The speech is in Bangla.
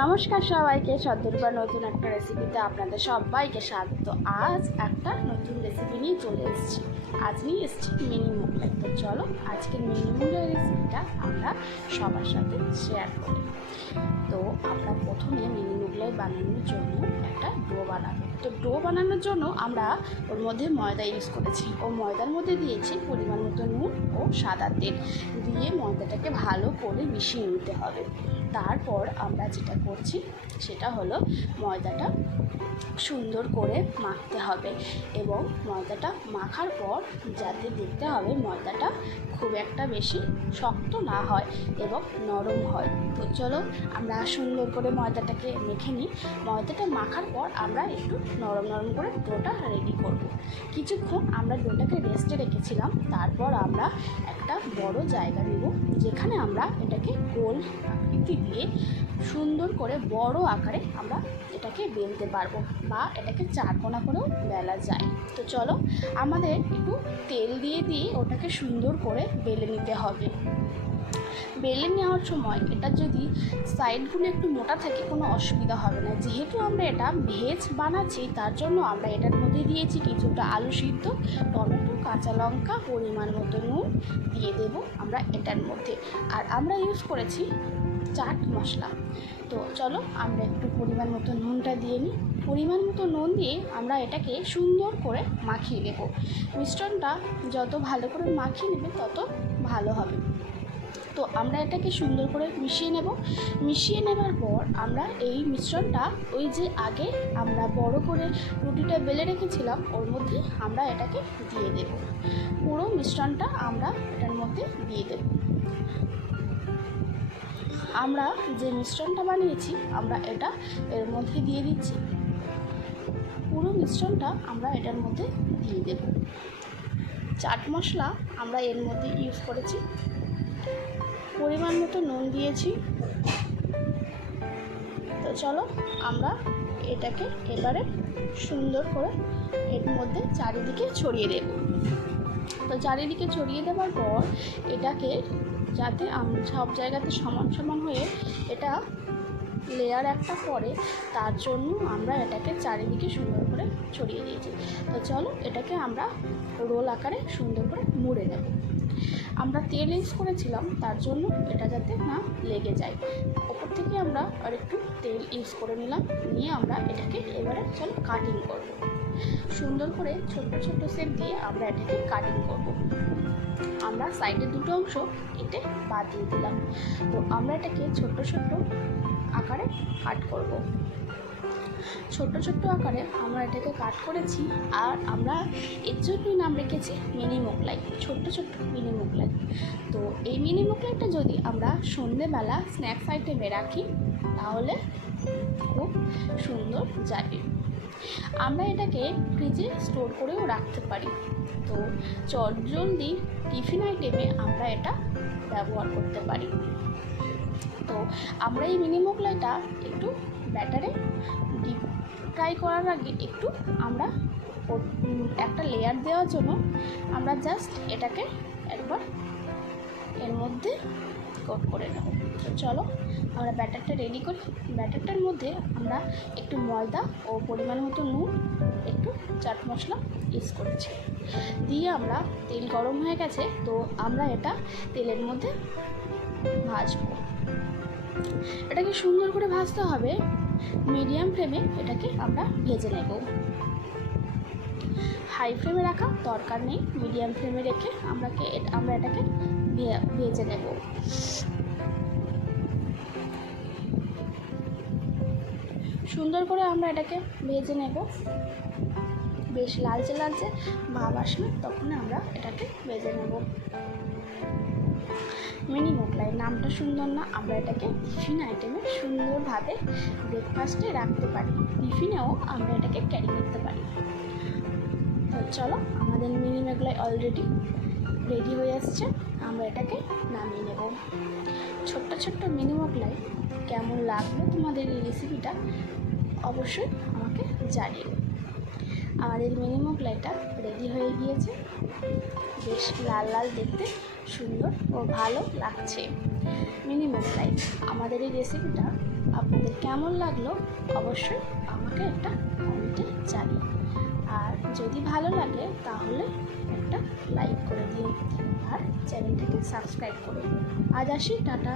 নমস্কার সবাইকে সদ্যরূপা নতুন একটা রেসিপিতে আপনাদের সবাইকে স্বাগত। আজ একটা নতুন রেসিপি নিয়ে চলে এসেছি। আজ নিয়ে এসেছি মিনি মুগলাই। তো চলো, আজকের মিনি মুগলাই রেসিপিটা আমরা সবার সাথে শেয়ার করি। তো আমরা প্রথমে মিনি মুগলাই বানানোর জন্য একটা ডো বানাবো। তো ডো বানানোর জন্য আমরা ওর মধ্যে ময়দা ইউজ করেছি। ও ময়দার মধ্যে দিয়েছি পরিমাণ মতো নুন ও সাদা তেল। দিয়ে ময়দাটাকে ভালো করে মিশিয়ে নিতে হবে। তারপর আমরা যেটা করছি, সেটা হলো ময়দাটা সুন্দর করে মাখতে হবে। এবং ময়দাটা মাখার পর যাতে দেখতে হবে ময়দাটা খুব একটা বেশি শক্ত না হয় এবং নরম হয়। তো চলো আমরা সুন্দর করে ময়দাটাকে মেখে নিই। ময়দাটা মাখার পর আমরা একটু নরম নরম করে ডোটা রেডি করব। কিছুক্ষণ আমরা ডোটাকে রেস্টে রেখেছিলাম। তারপর আমরা একটা বড় জায়গা নেব, যেখানে আমরা এটাকে গোল আকৃতি দিয়ে সুন্দর করে বড় আকারে আমরা এটাকে বেলতে পারব বা এটাকে চারকোনা করেও বেলা যায়। তো চলো আমাদের একটু তেল দিয়ে দিয়ে ওটাকে সুন্দর করে বেলে নিতে হবে। বেলে নেওয়ার সময় এটা যদি সাইডগুলো একটু মোটা থাকে, কোনো অসুবিধা হবে না। যেহেতু আমরা এটা ভেজ বানাচ্ছি, তার জন্য আমরা এটার মধ্যে দিয়েছি কিছুটা আলু সিদ্ধ, টমেটো, কাঁচা লঙ্কা, পরিমাণ মতো নুন দিয়ে দেবো আমরা এটার মধ্যে। আর আমরা ইউজ করেছি চাট মশলা। তো চলো আমরা একটু পরিমাণ মতো নুনটা দিয়ে নিই। পরিমাণ মতো নুন দিয়ে আমরা এটাকে সুন্দর করে মাখিয়ে নেব। মিশ্রণটা যত ভালো করে মাখিয়ে নেবে তত ভালো হবে। তো আমরা এটাকে সুন্দর করে মিশিয়ে নেব। মিশিয়ে নেবার পর আমরা এই মিশ্রণটা ওই যে আগে আমরা বড় করে রুটিটা বেলে রেখেছিলাম, ওর মধ্যে আমরা এটাকে দিয়ে দেব। পুরো মিশ্রণটা আমরা এটার মধ্যে দিয়ে দেব। আমরা যে মিশ্রণটা বানিয়েছি, আমরা এটা এর মধ্যে দিয়ে দিচ্ছি। পুরো মিশ্রণটা আমরা এটার মধ্যে দিয়ে দেব। চাট মশলা আমরা এর মধ্যে ইউজ করেছি। পরিমাণ মতো নুন দিয়েছি। তো চলো আমরা এটাকে এবারে সুন্দর করে এর মধ্যে চারিদিকে ছড়িয়ে দেব। তো চারিদিকে ছড়িয়ে দেওয়ার পর এটাকে যাতে সব জায়গাতে সমান সমান হয়ে এটা লেয়ার একটা পরে তার জন্য আমরা এটাকে চারিদিকে সুন্দর করে ছড়িয়ে দিয়েছি। তো চলো এটাকে আমরা রোল আকারে সুন্দর করে মুড়ে নেব। আমরা তেল ইউজ করেছিলাম, তার জন্য এটা যাতে না লেগে যায়। ওপর থেকে আমরা আর একটু তেল ইউজ করে নিলাম, নিয়ে আমরা এটাকে এবারে চলো কাটিং করব। সুন্দর করে ছোট্ট ছোট্ট শেপ দিয়ে আমরা এটাকে কাটিং করব। আমরা সাইডের দুটো অংশ কেটে বাদ দিয়ে দিলাম। তো আমরা এটাকে ছোট্ট ছোট্ট আকারে কাট করব। ছোট্ট ছোট্ট আকারে আমরা এটাকে কাট করেছি আর আমরা এর জন্যই নাম রেখেছি মিনি মোগলাই ছোট্ট ছোট্ট মিনি মোগলাই তো এই মিনি মোগলাইটা যদি আমরা সন্ধেবেলা স্ন্যাক্স আইটেমে রাখি, তাহলে খুব সুন্দর যাবে। আমরা এটাকে ফ্রিজে স্টোর করেও রাখতে পারি। তো চট জলদি টিফিন আইটেমে আমরা এটা ব্যবহার করতে পারি। তো আমরা এই মিনি মোগলাইটা একটু ব্যাটারে ডিপ ফ্রাই করার আগে একটু আমরা একটা লেয়ার দেওয়ার জন্য আমরা জাস্ট এটাকে একবার এর মধ্যে কোট করে নেব। তো চলো, আমরা ব্যাটারটা রেডি করি। ব্যাটারটার মধ্যে আমরা একটু ময়দা ও পরিমাণ মতো নুন, একটু চাট মশলা ইউজ করেছি। দিয়ে আমরা তেল গরম হয়ে গেছে, তো আমরা এটা তেলের মধ্যে ভাজবো। এটাকে সুন্দর করে ভাজতে হবে। মিডিয়াম ফ্লেমে এটাকে আমরা ভেজে নেব। হাই ফ্লেমে রাখা, দরকার নেই, মিডিয়াম ফ্লেমে রেখে আমরাকে আমরা এটাকে ভেজে নেব। সুন্দর করে আমরা এটাকে ভেজে নেব। বেশ লালচে লালচে ভাব আসলে তখন আমরা এটাকে ভেজে নেব। মিনি মোগলাই, নামটা সুন্দর না, আমরা এটাকে টিফিন আইটেমে সুন্দরভাবে ব্রেকফাস্টে রাখতে পারি। টিফিনেও আমরা এটাকে ক্যারি করতে পারি। চলো, আমাদের মিনি মোগলাই অলরেডি রেডি হয়ে আসছে, আমরা এটাকে নামিয়ে নেব। ছোট্ট ছোট্ট মিনি মোগলাই কেমন লাগল তোমাদের এই রেসিপিটা অবশ্যই আমাকে জানিও। আমাদের মিনি মোগলাইটা রেডি হয়ে গিয়েছে। বেশ লাল লাল দেখতে সুন্দর ও ভালো লাগছে। মিনি মোগলাই আমাদের এই রেসিপিটা আপনাদের কেমন লাগল অবশ্যই আমাকে একটা কমেন্টে জানিয়ে আর যদি ভালো লাগে, তাহলে একটা লাইক করে দিন আর চ্যানেলটিকে সাবস্ক্রাইব করুন। আজ আসি, টাটা।